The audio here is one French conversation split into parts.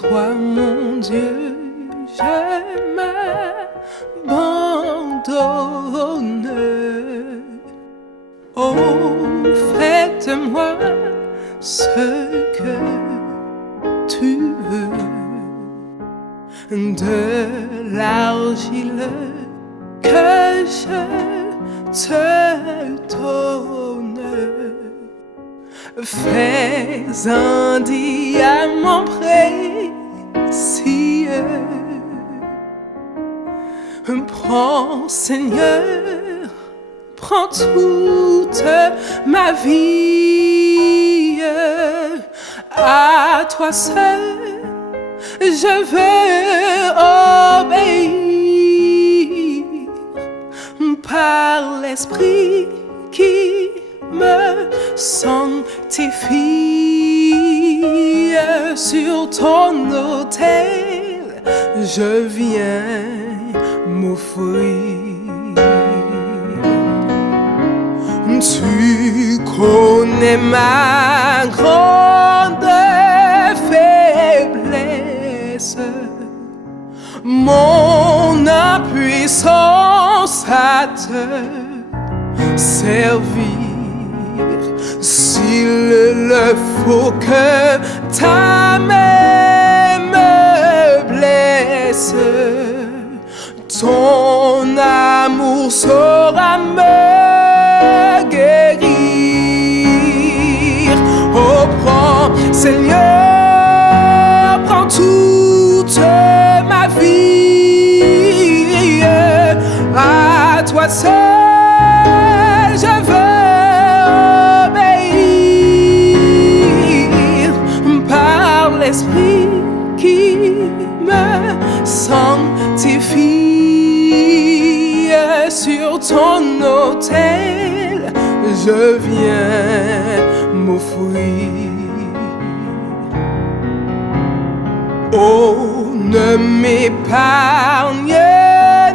Toi, mon Dieu, je m'abandonne. Oh, fais-moi ce que tu veux. De l'argile que je te donne, fais un diamant précieux. Prends, Seigneur, prends toute ma vie. À toi seul je veux obéir par l'Esprit qui me sanctifie. Sur ton autel, je viens m'offrir. Tu connais ma grande faiblesse, mon impuissance à te servir. S'il le faut que ta main me blesse, ton amour saura me guérir. Oh, prends, Seigneur, prends toute ma vie. À toi seul je veux obéir par l'Esprit qui me sanctifie. Sur ton autel, je viens m'offrir. Oh, ne m'épargne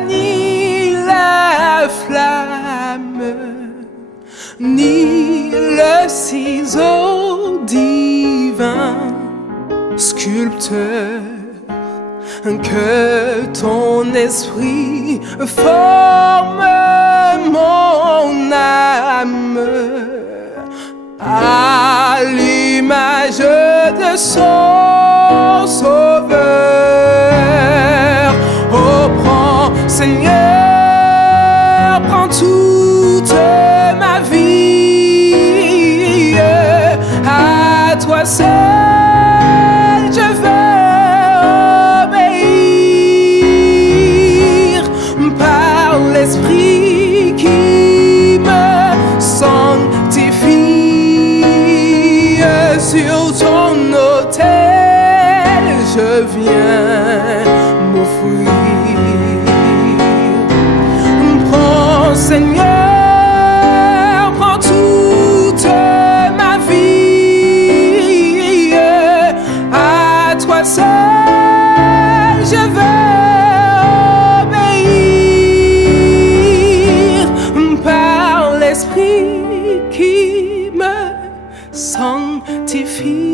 ni la flamme, ni le ciseau divin, sculpteur, que ton esprit forme mon âme à l'image de son sauveur. Oh, prends, Seigneur, prends toute ma vie. À toi seul je veux obéir par l'Esprit qui me sanctifie. Sur ton autel, je viens m'offrir. Prends, Seigneur, prends toute ma vie. À toi seul je veux obéir par l'Esprit qui me sanctifie.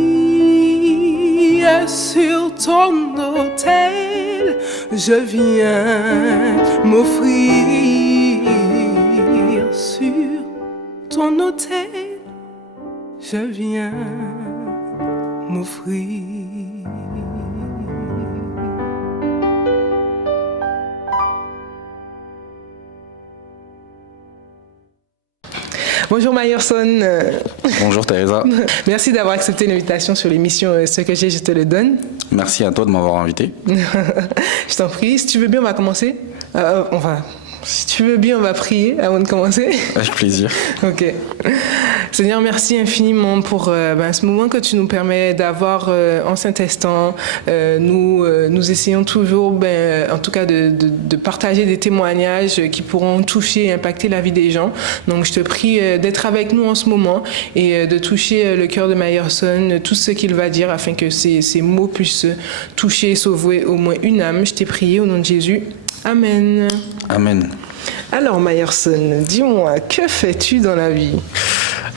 Sur ton autel, je viens m'offrir. Sur ton autel, je viens m'offrir. Bonjour Mayerson. Bonjour Teresa. Merci d'avoir accepté l'invitation sur l'émission Ce que j'ai, je te le donne. Merci à toi de m'avoir invité. Je t'en prie. Si tu veux bien, on va commencer. On va Si tu veux bien, on va prier avant de commencer. Avec plaisir. Ok. Seigneur, merci infiniment pour ce moment que tu nous permets d'avoir en Saint-Instant. Nous essayons toujours, en tout cas, de partager des témoignages qui pourront toucher et impacter la vie des gens. Donc, je te prie d'être avec nous en ce moment et de toucher le cœur de Myerson, tout ce qu'il va dire, afin que ces mots puissent toucher et sauver au moins une âme. Je t'ai prié au nom de Jésus. Amen. Amen. Alors Myerson, dis-moi, que fais-tu dans la vie?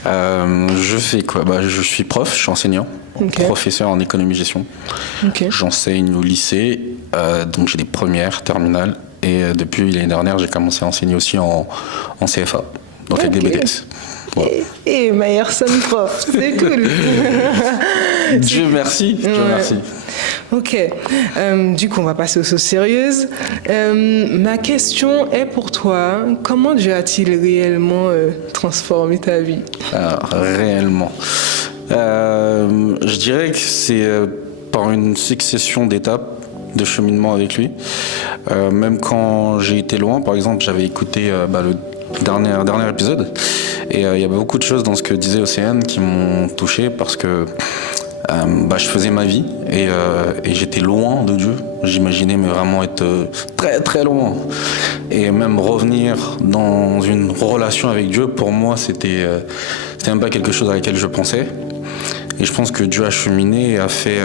Je fais quoi? Je suis prof, je suis enseignant, professeur en économie-gestion. J'enseigne au lycée, donc j'ai des premières, terminales, et depuis l'année dernière, j'ai commencé à enseigner aussi en CFA, donc avec des BTS. Voilà. Et Myerson prof, c'est cool. Dieu merci, Dieu merci. Ok, du coup on va passer aux choses sérieuses. Ma question est pour toi, comment Dieu a-t-il réellement transformé ta vie? Alors, réellement, je dirais que c'est par une succession d'étapes de cheminement avec lui. Même quand j'ai été loin, par exemple, j'avais écouté le dernier épisode, et il y a beaucoup de choses dans ce que disait Océane qui m'ont touché parce que je faisais ma vie et j'étais loin de Dieu. J'imaginais mais vraiment être très très loin. Et même revenir dans une relation avec Dieu, pour moi, c'était même pas quelque chose à laquelle je pensais. Et je pense que Dieu a cheminé et a fait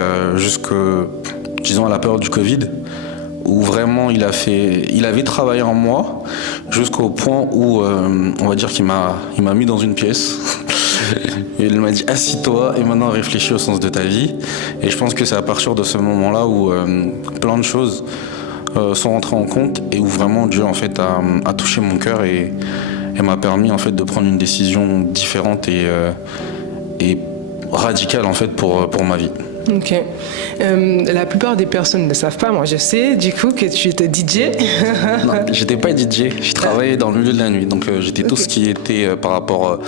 disons à la période du Covid, où vraiment il avait travaillé en moi jusqu'au point où on va dire qu'il m'a mis dans une pièce. Et il m'a dit assis-toi et maintenant réfléchis au sens de ta vie. Et je pense que c'est à partir de ce moment-là où plein de choses sont rentrées en compte et où vraiment Dieu en fait a touché mon cœur et m'a permis en fait de prendre une décision différente et radicale en fait pour ma vie. Ok. La plupart des personnes ne savent pas, moi je sais, du coup, que tu étais DJ. Non, j'étais pas DJ, je travaillais dans le milieu de la nuit, donc j'étais tout ce qui était par rapport...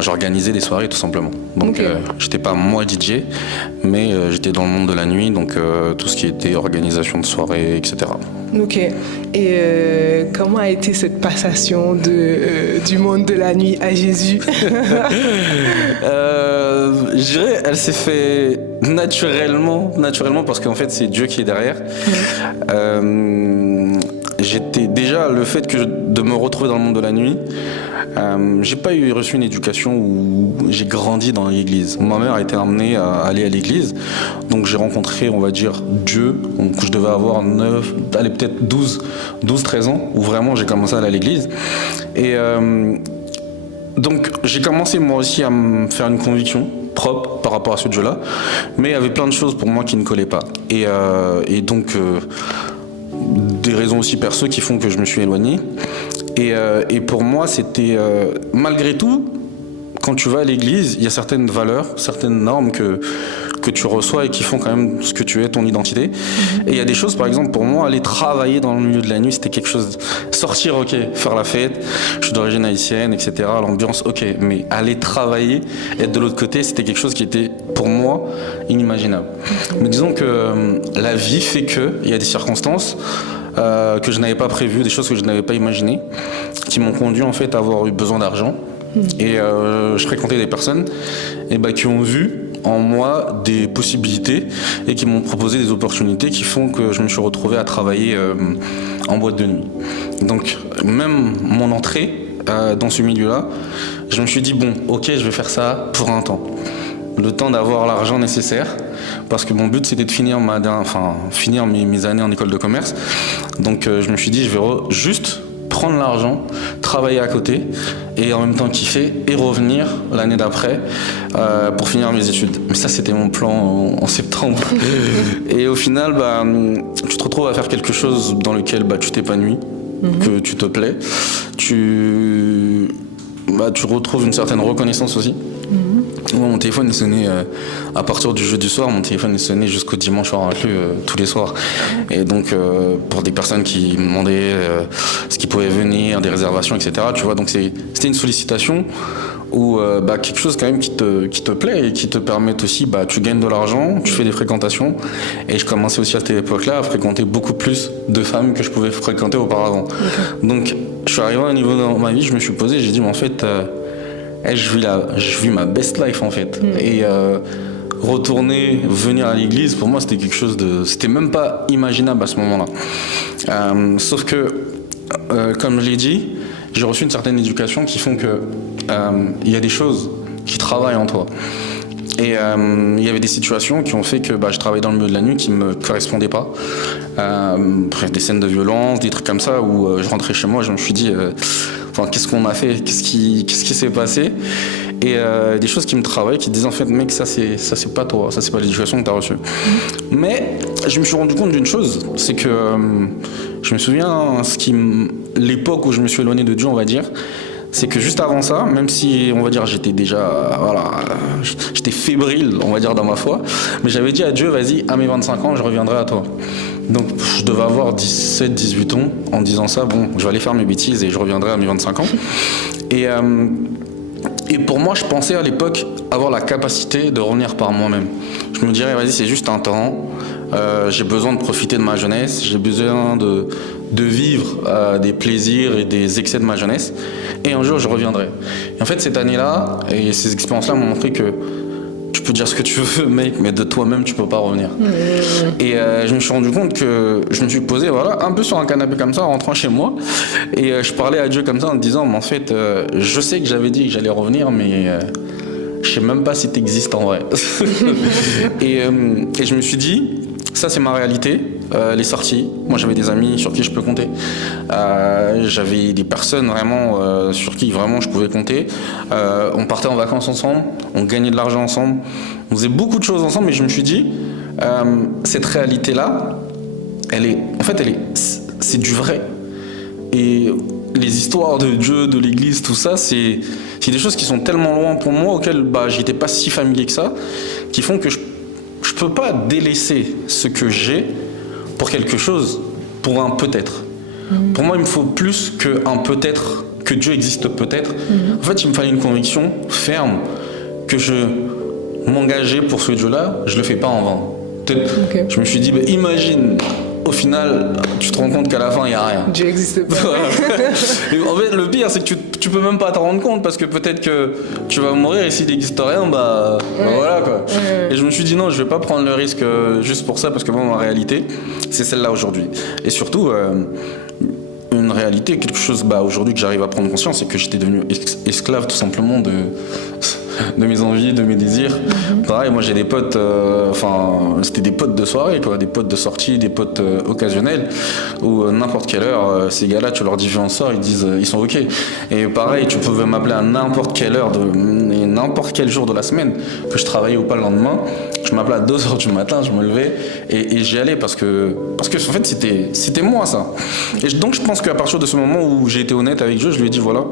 j'organisais des soirées tout simplement. Donc j'étais pas moi DJ, mais j'étais dans le monde de la nuit, donc tout ce qui était organisation de soirées, etc. Ok. Et comment a été cette passation du monde de la nuit à Jésus? Je dirais, elle s'est fait naturellement parce qu'en fait c'est Dieu qui est derrière. J'étais déjà le fait de me retrouver dans le monde de la nuit. J'ai pas reçu une éducation où j'ai grandi dans l'église. Ma mère a été amenée à aller à l'église, donc j'ai rencontré, on va dire, Dieu. Donc je devais avoir 12-13 ans, où vraiment j'ai commencé à aller à l'église. Et donc j'ai commencé moi aussi à me faire une conviction propre par rapport à ce Dieu-là, mais il y avait plein de choses pour moi qui ne collaient pas. Et donc des raisons aussi perso qui font que je me suis éloigné. Et pour moi, c'était malgré tout, quand tu vas à l'église, il y a certaines valeurs, certaines normes que tu reçois et qui font quand même ce que tu es, ton identité. Et il y a des choses, par exemple, pour moi, aller travailler dans le milieu de la nuit, c'était quelque chose... Sortir, ok, faire la fête, je suis d'origine haïtienne, etc., l'ambiance, ok, mais aller travailler, être de l'autre côté, c'était quelque chose qui était, pour moi, inimaginable. Mais disons que la vie fait qu'il y a des circonstances que je n'avais pas prévues, des choses que je n'avais pas imaginées, qui m'ont conduit, en fait, à avoir eu besoin d'argent. Et je fréquentais des personnes qui ont vu en moi des possibilités et qui m'ont proposé des opportunités qui font que je me suis retrouvé à travailler en boîte de nuit. Donc même mon entrée dans ce milieu-là, je me suis dit bon, ok, je vais faire ça pour un temps. Le temps d'avoir l'argent nécessaire, parce que mon but c'était de finir mes années en école de commerce. Donc je me suis dit je vais juste prendre l'argent, travailler à côté et en même temps kiffer et revenir l'année d'après pour finir mes études. Mais ça, c'était mon plan en septembre. Et au final, tu te retrouves à faire quelque chose dans lequel tu t'épanouis, que tu te plais. Tu retrouves une certaine reconnaissance aussi. Moi, mon téléphone il sonnait à partir du jeudi soir, mon téléphone il sonnait jusqu'au dimanche soir inclus, tous les soirs. Et donc pour des personnes qui me demandaient ce qu'ils pouvaient venir, des réservations, etc. Tu vois, donc c'était une sollicitation ou quelque chose quand même qui te plaît et qui te permet aussi, tu gagnes de l'argent, tu fais des fréquentations. Et je commençais aussi à cette époque-là à fréquenter beaucoup plus de femmes que je pouvais fréquenter auparavant. Okay. Donc je suis arrivé à un niveau dans ma vie, je me suis posé, j'ai dit mais en fait je vis ma best life en fait. Et retourner, venir à l'église, pour moi c'était quelque chose c'était même pas imaginable à ce moment-là. Sauf que comme je l'ai dit, j'ai reçu une certaine éducation qui font que il y a des choses qui travaillent en toi. Et il y avait des situations qui ont fait que je travaillais dans le milieu de la nuit qui me correspondaient pas. Des scènes de violence, des trucs comme ça où je rentrais chez moi, je me suis dit qu'est-ce qu'on a fait, qu'est-ce qui s'est passé, et des choses qui me travaillaient, qui disaient en fait mec ça c'est pas toi, ça c'est pas l'éducation que tu as reçue. Mais je me suis rendu compte d'une chose, c'est que je me souviens l'époque où je me suis éloigné de Dieu, on va dire, c'est que juste avant ça, même si on va dire j'étais déjà j'étais fébrile, on va dire, dans ma foi, mais j'avais dit à Dieu, vas-y, à mes 25 ans je reviendrai à toi. Donc je devais avoir 17-18 ans en disant ça, je vais aller faire mes bêtises et je reviendrai à mes 25 ans. Et pour moi, je pensais à l'époque avoir la capacité de revenir par moi-même. Je me dirais, vas-y, c'est juste un temps, j'ai besoin de profiter de ma jeunesse, j'ai besoin de vivre des plaisirs et des excès de ma jeunesse, et un jour je reviendrai. Et en fait, cette année-là, et ces expériences-là m'ont montré que tu peux dire ce que tu veux, mec, mais de toi-même, tu peux pas revenir. Et je me suis rendu compte que je me suis posé, un peu sur un canapé comme ça, en rentrant chez moi, et je parlais à Dieu comme ça en me disant, mais en fait, je sais que j'avais dit que j'allais revenir, mais je sais même pas si t'existes en vrai. et je me suis dit, ça c'est ma réalité, les sorties. Moi j'avais des amis sur qui je peux compter. J'avais des personnes vraiment sur qui vraiment je pouvais compter. On partait en vacances ensemble, on gagnait de l'argent ensemble, on faisait beaucoup de choses ensemble, mais je me suis dit, cette réalité-là, c'est du vrai. Et les histoires de Dieu, de l'église, tout ça, c'est des choses qui sont tellement loin pour moi, auxquelles j'étais pas si familier que ça, qui font que je peux pas délaisser ce que j'ai pour quelque chose, pour un peut-être. Pour moi, il me faut plus qu'un peut-être, que Dieu existe peut-être. En fait, il me fallait une conviction ferme que je m'engageais pour ce Dieu-là, je le fais pas en vain. Okay. Je me suis dit, imagine, au final, tu te rends compte qu'à la fin, il n'y a rien. Dieu n'existe pas. Et en fait, le pire, c'est que tu peux même pas t'en rendre compte parce que peut-être que tu vas mourir et s'il n'existe rien, voilà quoi. Ouais. Et je me suis dit non, je vais pas prendre le risque juste pour ça parce que moi, ma réalité, c'est celle-là aujourd'hui. Et surtout, une réalité, quelque chose aujourd'hui que j'arrive à prendre conscience, c'est que j'étais devenu esclave tout simplement de mes envies, de mes désirs. Pareil, moi j'ai des potes, c'était des potes de soirée, quoi, des potes de sortie, des potes occasionnels, où n'importe quelle heure, ces gars-là, tu leur dis viens on sort, ils disent ils sont ok. Et pareil, tu pouvais m'appeler à n'importe quelle heure, et n'importe quel jour de la semaine, que je travaillais ou pas le lendemain, je m'appelais à 2h du matin, je me levais et j'y allais parce que en fait c'était moi ça. Et donc je pense qu'à partir de ce moment où j'ai été honnête avec Dieu, je lui ai dit voilà,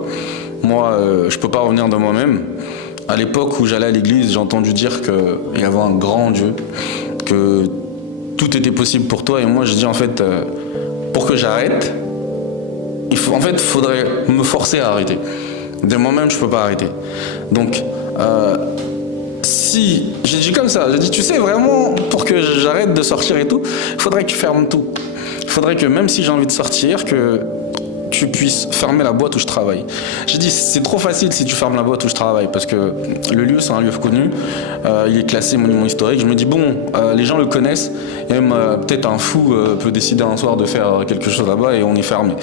moi je peux pas revenir de moi-même. À l'époque où j'allais à l'église, j'ai entendu dire qu'il y avait un grand Dieu, que tout était possible pour toi. Et moi, je dis en fait, pour que j'arrête, faudrait me forcer à arrêter. De moi-même, je peux pas arrêter. Donc, j'ai dit comme ça, j'ai dit, tu sais, vraiment, pour que j'arrête de sortir et tout, il faudrait que tu fermes tout. Il faudrait que même si j'ai envie de sortir, que tu puisses fermer la boîte où je travaille. J'ai dit, c'est trop facile si tu fermes la boîte où je travaille, parce que le lieu, c'est un lieu connu, il est classé monument historique. Je me dis, les gens le connaissent, et même peut-être un fou peut décider un soir de faire quelque chose là-bas, et on est fermé.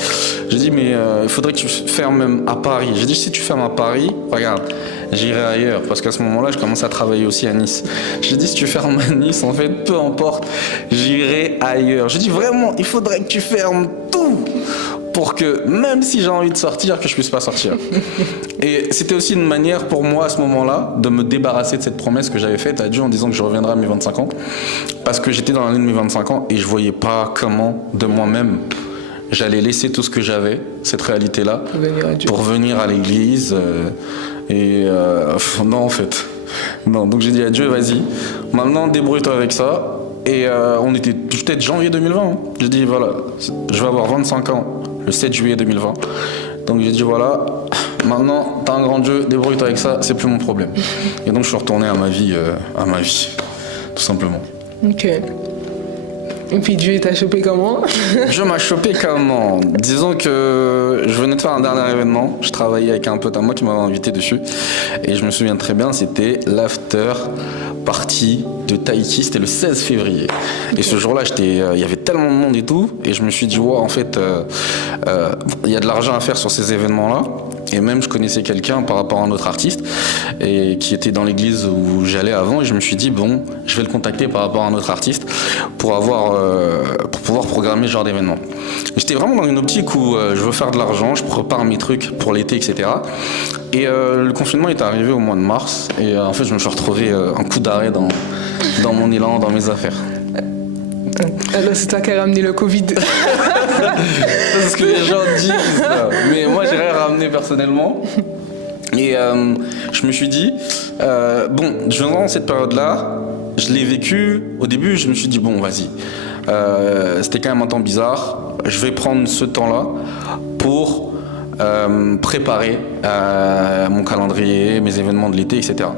J'ai dit, mais il faudrait que tu fermes même à Paris. J'ai dit, si tu fermes à Paris, regarde, j'irai ailleurs, parce qu'à ce moment-là, je commence à travailler aussi à Nice. J'ai dit, si tu fermes à Nice, en fait, peu importe, j'irai ailleurs. J'ai dit, vraiment, il faudrait que tu fermes tout, pour que même si j'ai envie de sortir, que je puisse pas sortir. Et c'était aussi une manière pour moi à ce moment-là de me débarrasser de cette promesse que j'avais faite à Dieu en disant que je reviendrai à mes 25 ans, parce que j'étais dans l'année de mes 25 ans et je voyais pas comment de moi-même j'allais laisser tout ce que j'avais, cette réalité-là, pour venir à l'église. Non, en fait, Non, donc j'ai dit à Dieu, vas-y, maintenant débrouille-toi avec ça. Et on était peut-être janvier 2020. Hein. J'ai dit, voilà, je vais avoir 25 ans le 7 juillet 2020. Donc j'ai dit, voilà, maintenant, t'as un grand Dieu, débrouille-toi avec ça, c'est plus mon problème. Et donc je suis retourné à ma vie, tout simplement. Ok. Et puis Dieu t'a chopé comment? Dieu m'a chopé comment? Disons que je venais de faire un dernier événement. Je travaillais avec un pote à moi qui m'avait invité dessus. Et je me souviens très bien, c'était l'after party de Tahiti. C'était le 16 février. Et ce jour-là, il y avait tellement de monde et tout. Et je me suis dit, wow, en fait, il y a de l'argent à faire sur ces événements-là. Et même, je connaissais quelqu'un par rapport à un autre artiste et qui était dans l'église où j'allais avant. Et je me suis dit, bon, je vais le contacter par rapport à un autre artiste pour pouvoir programmer ce genre d'événement. J'étais vraiment dans une optique où je veux faire de l'argent, je prépare mes trucs pour l'été, etc. Et le confinement est arrivé au mois de mars. Et en fait, je me suis retrouvé un coup d'arrêt dans mon élan, dans mes affaires. Alors c'est toi qui as ramené le Covid. C'est ce que les gens disent. Mais moi, j'ai rien ramené personnellement. Et je me suis dit, bon, durant cette période-là, je l'ai vécu. Au début, je me suis dit, bon, vas-y. C'était quand même un temps bizarre. Je vais prendre ce temps-là pour préparer mon calendrier, mes événements de l'été, etc.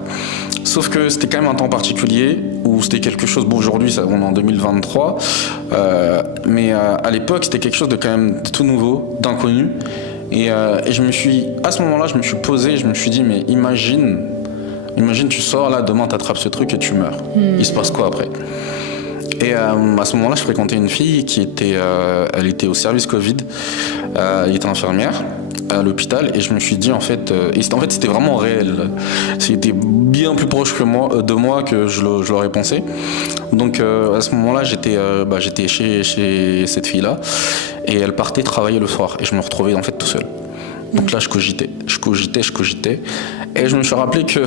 Sauf que c'était quand même un temps particulier où c'était quelque chose, bon aujourd'hui on est en 2023, mais à l'époque c'était quelque chose de quand même tout nouveau, d'inconnu. Et à ce moment-là, je me suis posé, je me suis dit, mais imagine tu sors là, demain t'attrapes ce truc et tu meurs. Il se passe quoi après? Et à ce moment-là, je fréquentais une fille elle était au service Covid, elle était infirmière à l'hôpital, et je me suis dit en fait c'était vraiment réel, c'était bien plus proche de moi que je l'aurais pensé. Donc à ce moment-là, j'étais chez cette fille-là, et elle partait travailler le soir, et je me retrouvais en fait tout seul. Donc là, je cogitais, et je me suis rappelé que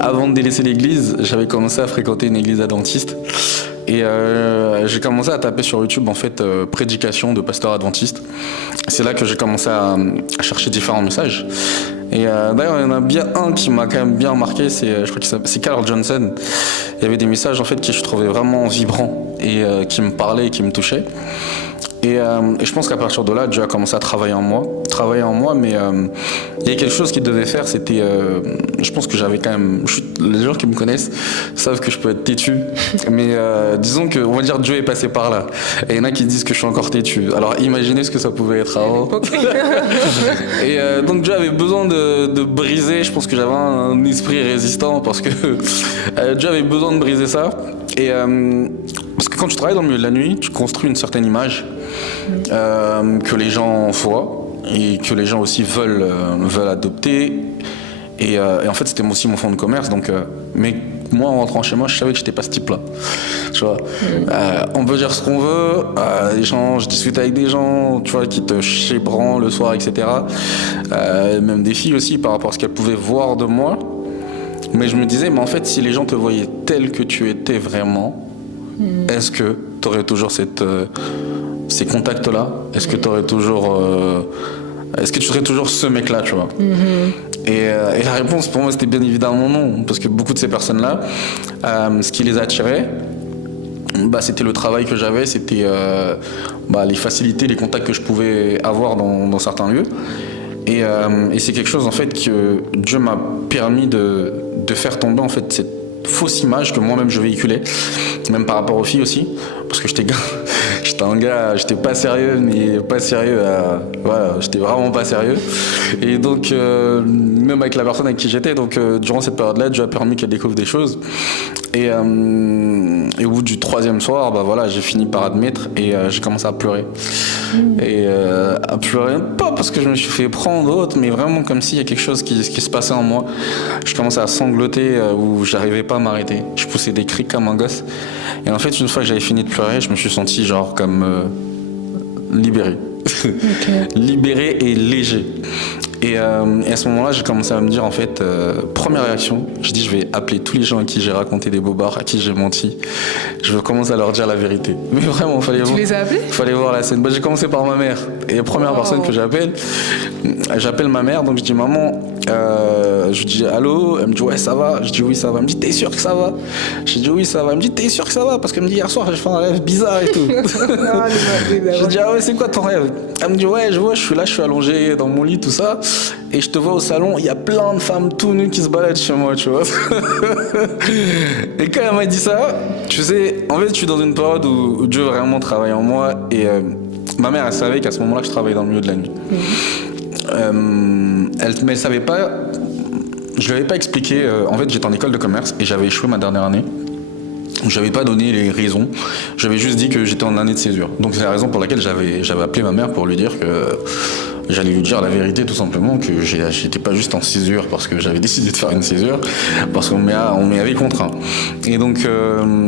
avant de délaisser l'église, j'avais commencé à fréquenter une église adventiste. Et j'ai commencé à taper sur YouTube en fait prédication de pasteurs adventistes. C'est là que j'ai commencé à chercher différents messages. Et d'ailleurs, il y en a bien un qui m'a quand même bien marqué, je crois que c'est Carl Johnson. Il y avait des messages en fait que je trouvais vraiment vibrants et qui me parlaient et qui me touchaient. Et je pense qu'à partir de là, Dieu a commencé à travailler en moi, mais il y a quelque chose qu'il devait faire, c'était, je pense que j'avais quand même, les gens qui me connaissent savent que je peux être têtu, mais disons que, on va dire, Dieu est passé par là, et il y en a qui disent que je suis encore têtu, alors imaginez ce que ça pouvait être avant. Et donc Dieu avait besoin de briser, je pense que j'avais un esprit résistant, parce que Dieu avait besoin de briser ça, et parce que quand tu travailles dans le milieu de la nuit, tu construis une certaine image que les gens voient et que les gens aussi veulent adopter. Et en fait, c'était aussi mon fonds de commerce. Donc, mais moi, en rentrant chez moi, je savais que j'étais pas ce type-là. Tu vois, on peut dire ce qu'on veut. Je discute avec des gens, tu vois, qui te chébranlent le soir, etc. Même des filles aussi par rapport à ce qu'elles pouvaient voir de moi. Mais je me disais, mais en fait, si les gens te voyaient tel que tu étais vraiment, est-ce que tu aurais toujours ces contacts-là? Est-ce que tu aurais toujours... est-ce que tu serais toujours ce mec-là, tu vois? Et la réponse pour moi, c'était bien évidemment non. Parce que beaucoup de ces personnes-là, ce qui les attirait, c'était le travail que j'avais, c'était les facilités, les contacts que je pouvais avoir dans certains lieux. Et c'est quelque chose en fait que Dieu m'a permis de faire tomber en fait cette fausse image que moi-même je véhiculais, même par rapport aux filles aussi, parce que j'étais un gars, j'étais pas sérieux, mais pas sérieux, voilà, j'étais vraiment pas sérieux. Et donc, même avec la personne avec qui j'étais, donc durant cette période-là, Dieu a permis qu'elle découvre des choses. Et au bout du 3e soir, voilà, j'ai fini par admettre et j'ai commencé à pleurer. Et à pleurer, pas parce que je me suis fait prendre autre, mais vraiment comme s'il y a quelque chose qui se passait en moi. Je commençais à sangloter où j'arrivais pas à m'arrêter. Je poussais des cris comme un gosse. Et en fait, une fois que j'avais fini de pleurer, je me suis senti genre comme libéré. Okay. Libéré et léger. Et à ce moment-là, j'ai commencé à me dire, en fait, première réaction, je dis, je vais appeler tous les gens à qui j'ai raconté des bobards, à qui j'ai menti. Je vais commencer à leur dire la vérité. Mais vraiment, Tu les as appelés? fallait voir la scène. Bah, j'ai commencé par ma mère. Et la première personne que j'appelle ma mère. Donc je dis, maman, je dis, allô? Elle me dit, ouais, ça va. Je dis, oui, ça va. Elle me dit, t'es sûr que ça va? Je dis, oui, ça va. Elle me dit, t'es sûr que ça va? Parce qu'elle me dit, hier soir, j'ai fait un rêve bizarre et tout. Je dis, ah ouais, c'est quoi ton rêve? Elle me dit, ouais, je vois, je suis là, je suis allongé dans mon lit, tout ça. Et je te vois au salon, il y a plein de femmes tout nues qui se baladent chez moi, tu vois. Et quand elle m'a dit ça, tu sais, en fait, je suis dans une période où Dieu vraiment travaille en moi. Et ma mère, elle savait qu'à ce moment-là, je travaillais dans le milieu de la nuit. Mais elle savait pas. Je lui avais pas expliqué. En fait, j'étais en école de commerce et j'avais échoué ma dernière année. Je n'avais pas donné les raisons. J'avais juste dit que j'étais en année de césure. Donc c'est la raison pour laquelle j'avais appelé ma mère pour lui dire que j'allais lui dire la vérité, tout simplement, que j'étais pas juste en césure parce que j'avais décidé de faire une césure, parce qu'on m'y avait contraint. Et donc,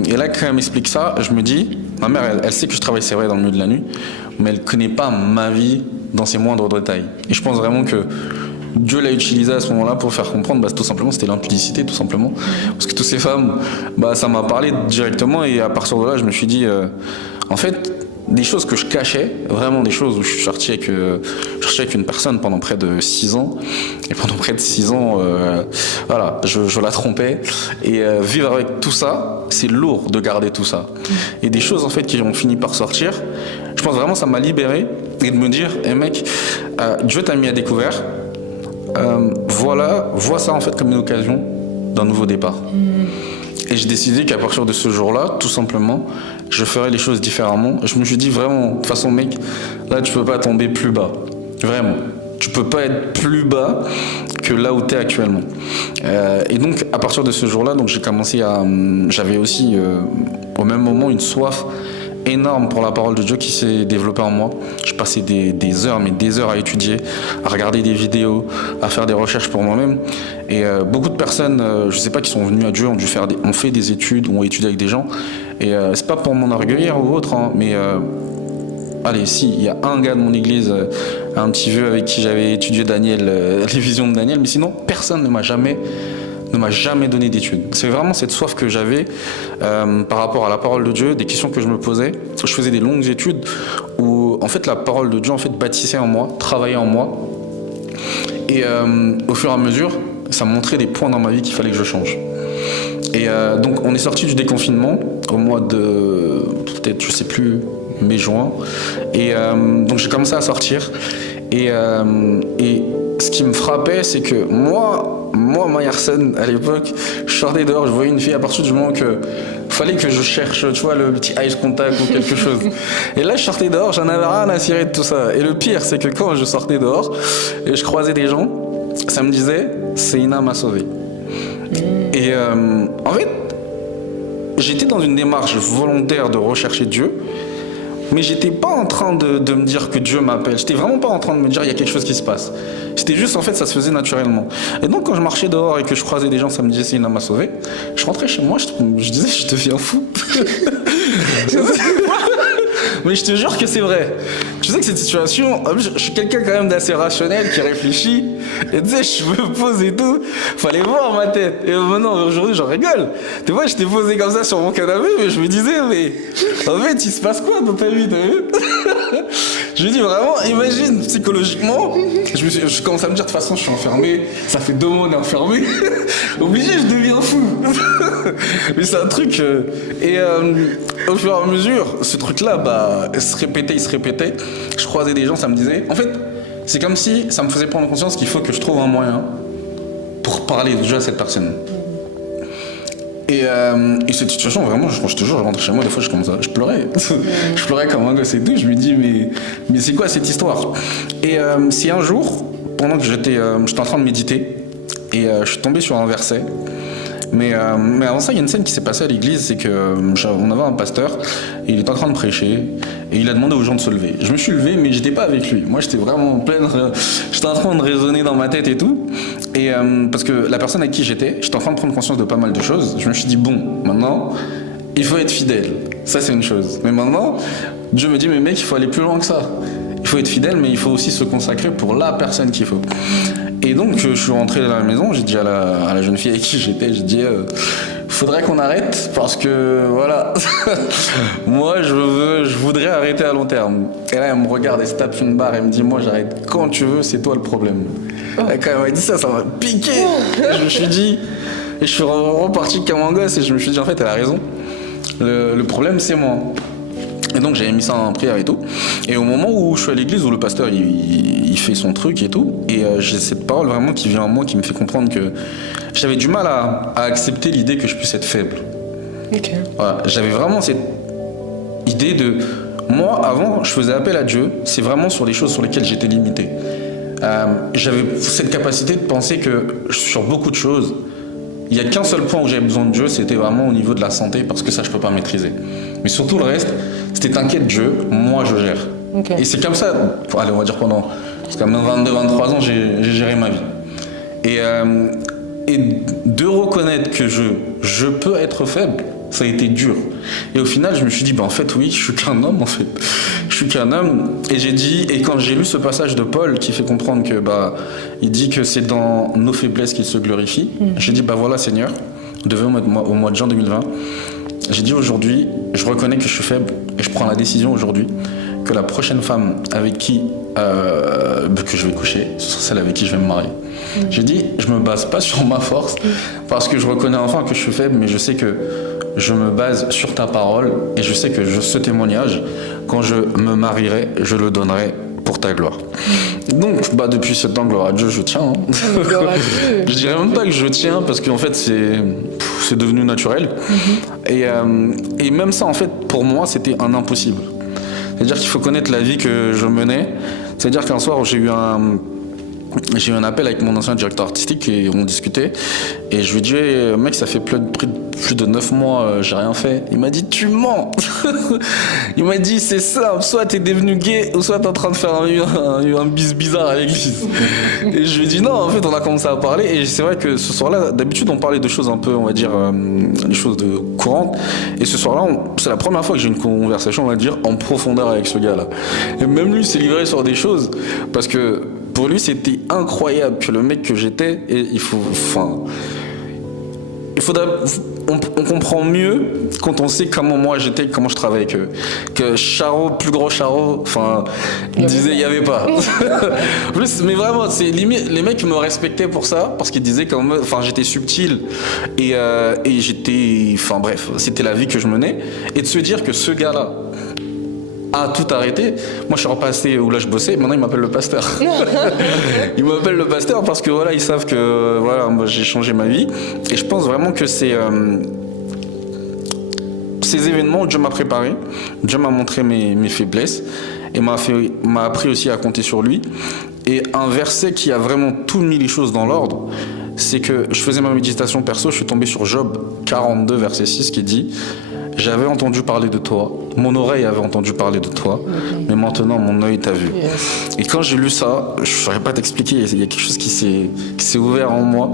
et là, quand elle m'explique ça, je me dis, ma mère, elle sait que je travaille, c'est vrai, dans le milieu de la nuit, mais elle connaît pas ma vie dans ses moindres détails. Et je pense vraiment que Dieu l'a utilisé à ce moment-là pour faire comprendre, tout simplement, c'était l'impudicité, tout simplement. Parce que toutes ces femmes, ça m'a parlé directement, et à partir de là, je me suis dit, en fait, des choses que je cachais, vraiment des choses où je suis sorti avec une personne pendant près de 6 ans, et pendant près de 6 ans, voilà, je la trompais, et vivre avec tout ça, c'est lourd de garder tout ça. Et des choses, en fait, qui ont fini par sortir, je pense vraiment ça m'a libéré, et de me dire, mec, Dieu t'a mis à découvert, vois ça en fait comme une occasion d'un nouveau départ. Et j'ai décidé qu'à partir de ce jour-là, tout simplement, je ferais les choses différemment. Je me suis dit vraiment, de toute façon, mec, là tu peux pas tomber plus bas, vraiment. Tu peux pas être plus bas que là où t'es actuellement. Et donc à partir de ce jour-là, donc j'avais aussi au même moment une soif énorme pour la parole de Dieu qui s'est développée en moi. Je passais des heures, mais des heures à étudier, à regarder des vidéos, à faire des recherches pour moi-même. Et beaucoup de personnes, je sais pas, qui sont venues à Dieu, ont fait des études, ont étudié avec des gens. Et c'est pas pour m'enorgueillir ou autre, hein, mais allez, si, il y a un gars de mon église, un petit vieux avec qui j'avais étudié Daniel, les visions de Daniel, mais sinon, personne ne m'a jamais donné d'études. C'est vraiment cette soif que j'avais par rapport à la parole de Dieu, des questions que je me posais. Je faisais des longues études où en fait la parole de Dieu en fait bâtissait en moi, travaillait en moi. Et au fur et à mesure, ça me montrait des points dans ma vie qu'il fallait que je change. Et donc on est sorti du déconfinement au mois de peut-être je sais plus mai-juin. Et donc j'ai commencé à sortir. Et ce qui me frappait, c'est que moi, Mayerson, à l'époque, je sortais dehors, je voyais une fille à partir du moment que fallait que je cherche, tu vois, le petit eye contact ou quelque chose. Et là, je sortais dehors, j'en avais rien à cirer de tout ça. Et le pire, c'est que quand je sortais dehors et je croisais des gens, ça me disait, c'est une âme à sauver. Et en fait, j'étais dans une démarche volontaire de rechercher Dieu. Mais j'étais pas en train de me dire que Dieu m'appelle. J'étais vraiment pas en train de me dire il y a quelque chose qui se passe. C'était juste, en fait, ça se faisait naturellement. Et donc, quand je marchais dehors et que je croisais des gens, ça me disait c'est une âme à sauver. Je rentrais chez moi, je disais je deviens fou. Mais je te jure que c'est vrai. Tu sais que cette situation, je suis quelqu'un quand même d'assez rationnel, qui réfléchit. Et tu sais, je me pose et tout. Fallait voir ma tête. Et maintenant, aujourd'hui, j'en rigole. Tu vois, j'étais posé comme ça sur mon canapé, mais je me disais, mais en fait, il se passe quoi dans ta vie, t'as vu? Je me dis vraiment, imagine, psychologiquement, je commence à me dire, de toute façon, je suis enfermé. Ça fait 2 mois, on est enfermé. Obligé, je deviens fou. Mais c'est un truc. Et au fur et à mesure, ce truc-là, il se répétait. Je croisais des gens, ça me disait. En fait, c'est comme si ça me faisait prendre conscience qu'il faut que je trouve un moyen pour parler déjà à cette personne. Et cette situation, vraiment, je te jure, je rentrais chez moi, des fois, je pleurais. Je pleurais comme un gosse et tout. Je me dis, mais c'est quoi cette histoire? Et c'est un jour, pendant que j'étais en train de méditer, et je suis tombé sur un verset. Mais avant ça, il y a une scène qui s'est passée à l'église, c'est qu'on avait un pasteur, et il était en train de prêcher, et il a demandé aux gens de se lever. Je me suis levé, mais j'étais pas avec lui. Moi, j'étais vraiment j'étais en train de raisonner dans ma tête et tout. Et parce que la personne avec qui j'étais en train de prendre conscience de pas mal de choses. Je me suis dit, bon, maintenant, il faut être fidèle. Ça, c'est une chose. Mais maintenant, Dieu me dit, mais mec, il faut aller plus loin que ça. Il faut être fidèle, mais il faut aussi se consacrer pour la personne qu'il faut. Et donc, je suis rentré dans la maison, j'ai dit à la jeune fille avec qui j'étais, j'ai dit, faudrait qu'on arrête parce que, voilà, moi, je voudrais arrêter à long terme. Et là, elle me regarde, elle se tape une barre, elle me dit, moi, j'arrête quand tu veux, c'est toi le problème. Et quand elle m'a dit ça m'a piqué. Et je me suis dit, et je suis reparti comme un gosse et je me suis dit, en fait, elle a raison. Le problème, c'est moi. Et donc j'avais mis ça en prière et tout. Et au moment où je suis à l'église, où le pasteur il fait son truc et tout, et j'ai cette parole vraiment qui vient en moi, qui me fait comprendre que j'avais du mal à accepter l'idée que je puisse être faible. Okay. Voilà, j'avais vraiment cette idée de... Moi, avant, je faisais appel à Dieu, c'est vraiment sur les choses sur lesquelles j'étais limité. J'avais cette capacité de penser que sur beaucoup de choses, il n'y a qu'un seul point où j'avais besoin de Dieu, c'était vraiment au niveau de la santé, parce que ça, je ne peux pas maîtriser. Mais surtout le reste, c'était t'inquiète Dieu, moi je gère. Okay. Et c'est comme ça, allez, on va dire parce qu'à même 22-23 ans, j'ai géré ma vie. Et de reconnaître que je peux être faible, ça a été dur. Et au final, je me suis dit, en fait, oui, je suis qu'un homme, en fait. Je suis qu'un homme. Et j'ai dit, et quand j'ai lu ce passage de Paul qui fait comprendre que, il dit que c'est dans nos faiblesses qu'il se glorifie, j'ai dit, voilà, Seigneur, au mois de juin 2020, j'ai dit aujourd'hui, je reconnais que je suis faible et je prends la décision aujourd'hui que la prochaine femme avec qui que je vais coucher, ce sera celle avec qui je vais me marier. J'ai dit, je me base pas sur ma force parce que je reconnais enfin que je suis faible, mais je sais que je me base sur ta parole et je sais que ce témoignage, quand je me marierai, je le donnerai pour ta gloire. Donc, depuis ce temps, gloire à Dieu, je tiens. Hein. Je dirais même pas que je tiens parce qu'en fait, c'est devenu naturel. Et même ça, en fait, pour moi, c'était un impossible. C'est-à-dire qu'il faut connaître la vie que je menais. C'est-à-dire qu'un soir, j'ai eu un appel avec mon ancien directeur artistique et on discutait. Et je lui ai dit, mec, ça fait plus de 9 mois, j'ai rien fait. Il m'a dit, tu mens. Il m'a dit, c'est ça, soit t'es devenu gay, ou soit t'es en train de faire un bis bizarre à l'église. Et je lui ai dit, non, en fait, on a commencé à parler. Et c'est vrai que ce soir-là, d'habitude, on parlait de choses un peu, on va dire, des choses courantes. Et ce soir-là, c'est la première fois que j'ai une conversation, on va dire, en profondeur avec ce gars-là. Et même lui s'est livré sur des choses, parce que pour lui, c'était incroyable que le mec que j'étais, et on comprend mieux quand on sait comment moi j'étais, comment je travaillais que Charo, plus gros Charo, disait il y avait pas. Plus, mais vraiment, c'est limite, les mecs me respectaient pour ça parce qu'ils disaient j'étais subtil et j'étais, bref, c'était la vie que je menais et de se dire que ce gars-là a tout arrêté. Moi, je suis repassé où là je bossais. Maintenant, il m'appelle le pasteur. Il m'appelle le pasteur parce que ils savent que moi, j'ai changé ma vie. Et je pense vraiment que c'est ces événements où Dieu m'a préparé. Dieu m'a montré mes faiblesses et m'a appris aussi à compter sur lui. Et un verset qui a vraiment tout mis les choses dans l'ordre, c'est que je faisais ma méditation perso. Je suis tombé sur Job 42, verset 6 qui dit: j'avais entendu parler de toi, mon oreille avait entendu parler de toi, mais maintenant mon œil t'a vu. Yes. Et quand j'ai lu ça, je ne saurais pas t'expliquer, il y a quelque chose qui s'est ouvert en moi.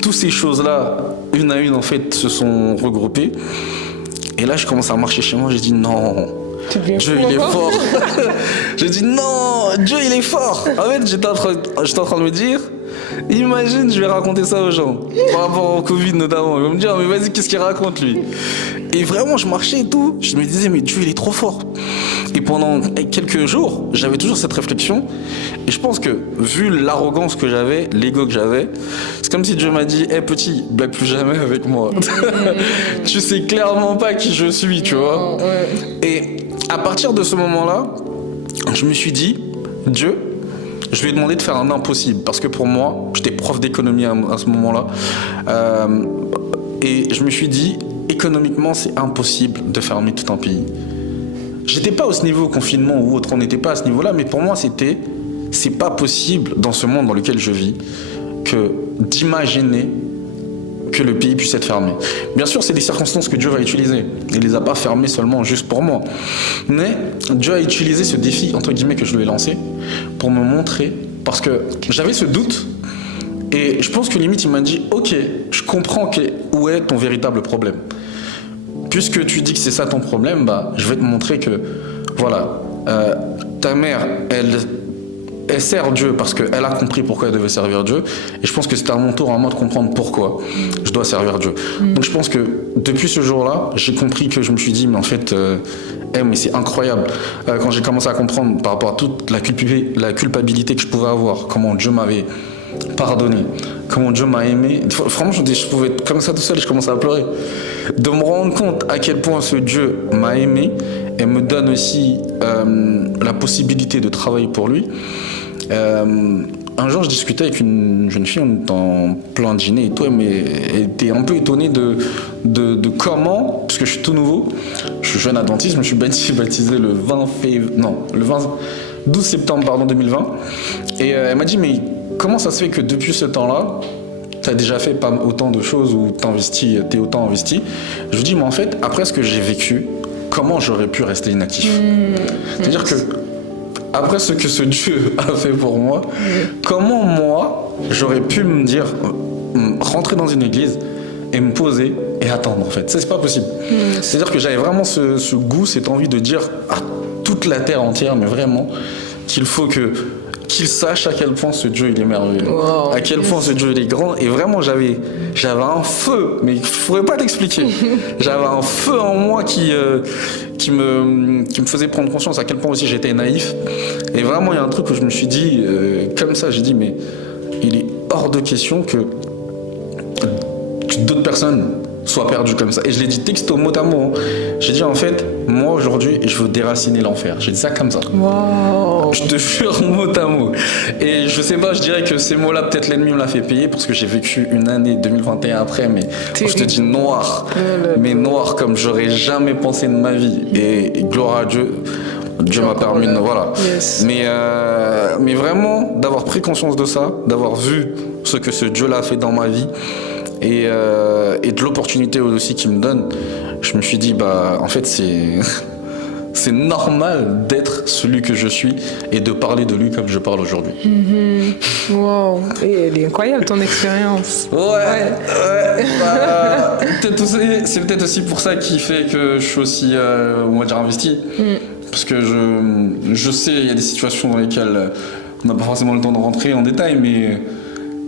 Toutes ces choses-là, une à une, en fait, se sont regroupées. Et là, je commence à marcher chez moi, j'ai dit non, Dieu il est fort. J'ai dit non, Dieu il est fort. En fait, j'étais en train de me dire, imagine, je vais raconter ça aux gens, par rapport au Covid notamment. Ils vont me dire, mais vas-y, qu'est-ce qu'il raconte lui? Et vraiment, je marchais et tout, je me disais, mais Dieu il est trop fort. Et pendant quelques jours, j'avais toujours cette réflexion. Et je pense que, vu l'arrogance que j'avais, l'ego que j'avais, c'est comme si Dieu m'a dit, petit, blague plus jamais avec moi. Tu sais clairement pas qui je suis, tu vois. Et à partir de ce moment-là, je me suis dit, Dieu, je lui ai demandé de faire un impossible. Parce que pour moi, j'étais prof d'économie à ce moment-là. Et je me suis dit, économiquement, c'est impossible de fermer tout un pays. J'étais pas au niveau confinement ou autre, on n'était pas à ce niveau-là, mais pour moi, c'est pas possible dans ce monde dans lequel je vis que d'imaginer que le pays puisse être fermé. Bien sûr, c'est des circonstances que Dieu va utiliser. Il les a pas fermées seulement juste pour moi. Mais Dieu a utilisé ce défi, entre guillemets, que je lui ai lancé pour me montrer, parce que j'avais ce doute. Et je pense que limite, il m'a dit, ok, je comprends où est ton véritable problème. Puisque tu dis que c'est ça ton problème, je vais te montrer que, ta mère, elle sert Dieu parce qu'elle a compris pourquoi elle devait servir Dieu. Et je pense que c'est à mon tour, à moi de comprendre pourquoi je dois servir Dieu. Donc je pense que depuis ce jour-là, j'ai compris que je me suis dit, mais en fait, mais c'est incroyable. Quand j'ai commencé à comprendre par rapport à toute la culpabilité que je pouvais avoir, comment Dieu m'avait pardonné, comment Dieu m'a aimé. Franchement, je pouvais être comme ça tout seul, je commençais à pleurer. De me rendre compte à quel point ce Dieu m'a aimé et me donne aussi la possibilité de travailler pour lui. Un jour, je discutais avec une jeune fille, on était en plein dîner et tout, mais elle était un peu étonnée de comment, parce que je suis tout nouveau, je suis jeune adventiste, je me suis baptisé le 12 septembre 2020, et elle m'a dit, mais comment ça se fait que depuis ce temps-là, tu as déjà fait pas autant de choses ou t'es autant investi? Je lui dis, mais en fait, après ce que j'ai vécu, comment j'aurais pu rester inactif? C'est-à-dire que après ce que ce Dieu a fait pour moi, comment moi, j'aurais pu me dire, rentrer dans une église et me poser et attendre en fait. Ça, c'est pas possible. C'est-à-dire que j'avais vraiment ce goût, cette envie de dire à toute la terre entière, mais vraiment, qu'il sache à quel point ce Dieu il est merveilleux, à quel point ce Dieu il est grand. Et vraiment j'avais un feu, mais je pourrais pas t'expliquer. J'avais un feu en moi qui me faisait prendre conscience à quel point aussi j'étais naïf. Et vraiment il y a un truc où je me suis dit, comme ça j'ai dit, mais il est hors de question que d'autres personnes soient perdues comme ça. Et je l'ai dit texto, mot à mot. J'ai dit en fait, moi aujourd'hui, je veux déraciner l'enfer. J'ai dit ça comme ça. Wow. Je te jure, mot à mot. Et je sais pas, je dirais que ces mots-là, peut-être l'ennemi me l'a fait payer parce que j'ai vécu une année 2021 après, mais je te dis noir. Mais noir comme j'aurais jamais pensé de ma vie. Et gloire à Dieu. Dieu m'a permis de... Voilà. Yes. Mais vraiment, d'avoir pris conscience de ça, d'avoir vu ce que ce Dieu-là a fait dans ma vie, et de l'opportunité aussi qu'il me donne, je me suis dit, en fait, c'est normal d'être celui que je suis et de parler de lui comme je parle aujourd'hui. Wow. Et elle est incroyable, ton expérience. Ouais. C'est peut-être aussi pour ça qui fait que je suis aussi, on va dire, investi. Parce que je sais, il y a des situations dans lesquelles on n'a pas forcément le temps de rentrer en détail, mais...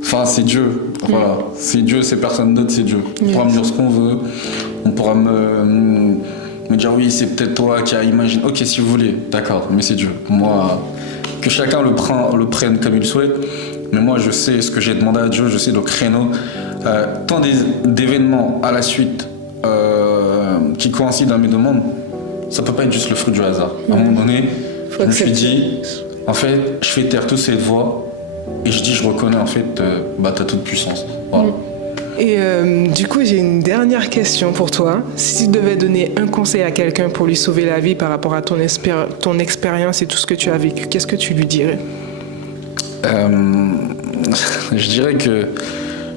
Enfin, c'est Dieu, voilà. C'est Dieu, c'est personne d'autre, c'est Dieu. On pourra me dire ce qu'on veut, on pourra me dire oui, c'est peut-être toi qui as imaginé. Ok, si vous voulez, d'accord, mais c'est Dieu. Moi, que chacun le prenne comme il souhaite, mais moi je sais ce que j'ai demandé à Dieu, je sais le créneau. Tant d'événements à la suite qui coïncident à mes demandes, ça peut pas être juste le fruit du hasard. À un moment donné, je me suis dit, en fait, je fais taire toutes ces voix. Et je reconnais en fait ta toute puissance. Voilà. Et du coup, j'ai une dernière question pour toi. Si tu devais donner un conseil à quelqu'un pour lui sauver la vie par rapport à ton expérience et tout ce que tu as vécu, qu'est-ce que tu lui dirais? Je dirais que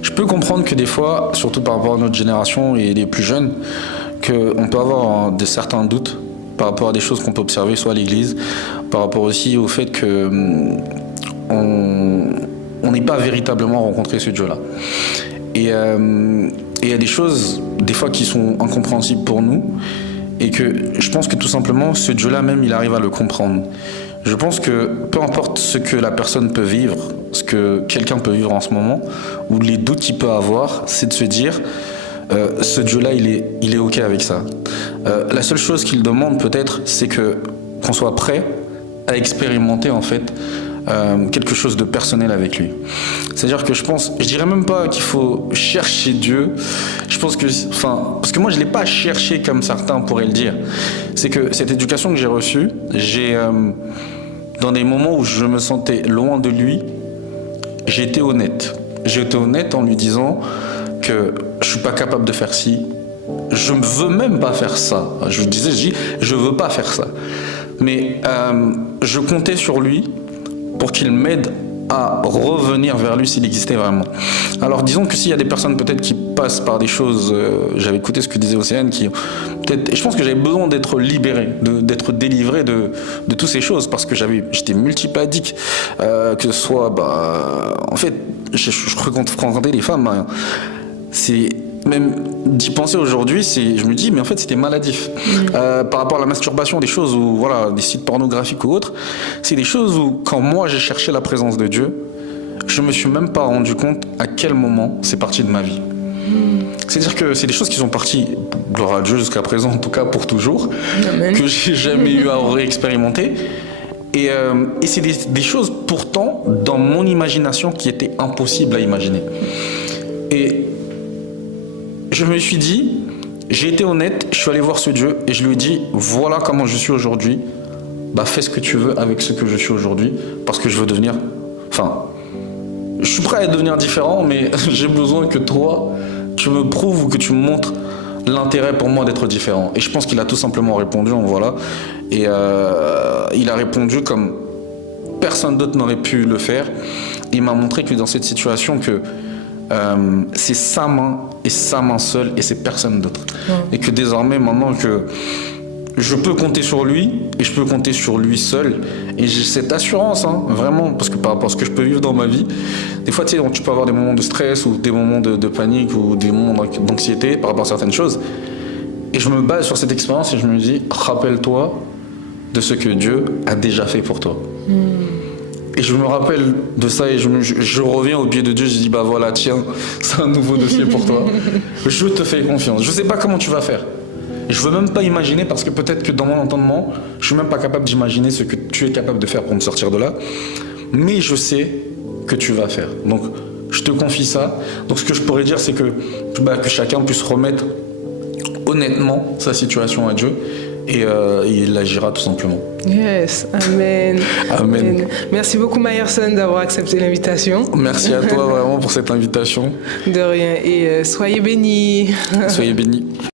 je peux comprendre que des fois, surtout par rapport à notre génération et les plus jeunes, qu'on peut avoir certains doutes par rapport à des choses qu'on peut observer, soit à l'église, par rapport aussi au fait que on n'est pas véritablement rencontré ce Dieu-là. Et il y a des choses, des fois, qui sont incompréhensibles pour nous, et que je pense que tout simplement, ce Dieu-là même, il arrive à le comprendre. Je pense que peu importe ce que la personne peut vivre, ce que quelqu'un peut vivre en ce moment, ou les doutes qu'il peut avoir, c'est de se dire, ce Dieu-là, il est OK avec ça. La seule chose qu'il demande peut-être, c'est qu'on soit prêt à expérimenter en fait quelque chose de personnel avec lui. C'est-à-dire que je dirais même pas qu'il faut chercher Dieu. Je pense que, parce que moi je l'ai pas cherché comme certains pourraient le dire. C'est que cette éducation que j'ai reçue, dans des moments où je me sentais loin de lui, j'ai été honnête. J'ai été honnête en lui disant que je suis pas capable de faire ci. Je ne veux même pas faire ça. Je dis, je veux pas faire ça. Mais je comptais sur lui pour qu'il m'aide à revenir vers lui s'il existait vraiment. Alors disons que s'il y a des personnes peut-être qui passent par des choses, j'avais écouté ce que disait Océane, et je pense que j'avais besoin d'être libéré, d'être délivré de toutes ces choses, parce que j'étais multipadique, que ce soit, en fait, je fréquentais les femmes, même d'y penser aujourd'hui, je me dis, mais en fait, c'était maladif. Par rapport à la masturbation, des choses où, voilà, des sites pornographiques ou autres, c'est des choses où, quand moi, j'ai cherché la présence de Dieu, je me suis même pas rendu compte à quel moment c'est parti de ma vie. C'est-à-dire que c'est des choses qui sont parties, gloire à Dieu, jusqu'à présent, en tout cas pour toujours, Amen. que j'ai jamais eu à réexpérimenter. Et c'est des choses, pourtant, dans mon imagination, qui étaient impossibles à imaginer. Et je me suis dit, j'ai été honnête, je suis allé voir ce Dieu et je lui ai dit, voilà comment je suis aujourd'hui, bah fais ce que tu veux avec ce que je suis aujourd'hui, parce que je veux devenir, enfin, je suis prêt à devenir différent, mais j'ai besoin que toi, tu me prouves ou que tu me montres l'intérêt pour moi d'être différent. Et je pense qu'il a tout simplement répondu, voilà, et il a répondu comme personne d'autre n'aurait pu le faire. Il m'a montré que dans cette situation, que c'est sa main et sa main seule et c'est personne d'autre. Et que désormais, maintenant que je peux compter sur lui et je peux compter sur lui seul, et j'ai cette assurance, vraiment, parce que par rapport à ce que je peux vivre dans ma vie, des fois tu sais, tu peux avoir des moments de stress ou des moments de panique ou des moments d'anxiété par rapport à certaines choses, et je me base sur cette expérience et je me dis, rappelle-toi de ce que Dieu a déjà fait pour toi. Et je me rappelle de ça et je reviens au pied de Dieu, je dis, bah voilà, tiens, c'est un nouveau dossier pour toi. Je te fais confiance. Je sais pas comment tu vas faire. Et je veux même pas imaginer, parce que peut-être que dans mon entendement, je suis même pas capable d'imaginer ce que tu es capable de faire pour me sortir de là. Mais je sais que tu vas faire. Donc, je te confie ça. Donc, ce que je pourrais dire, c'est que chacun puisse remettre honnêtement sa situation à Dieu. Et il agira tout simplement. Yes, amen. Amen. Merci beaucoup Myerson d'avoir accepté l'invitation. Merci à toi vraiment pour cette invitation. De rien, et soyez bénis. Soyez bénis.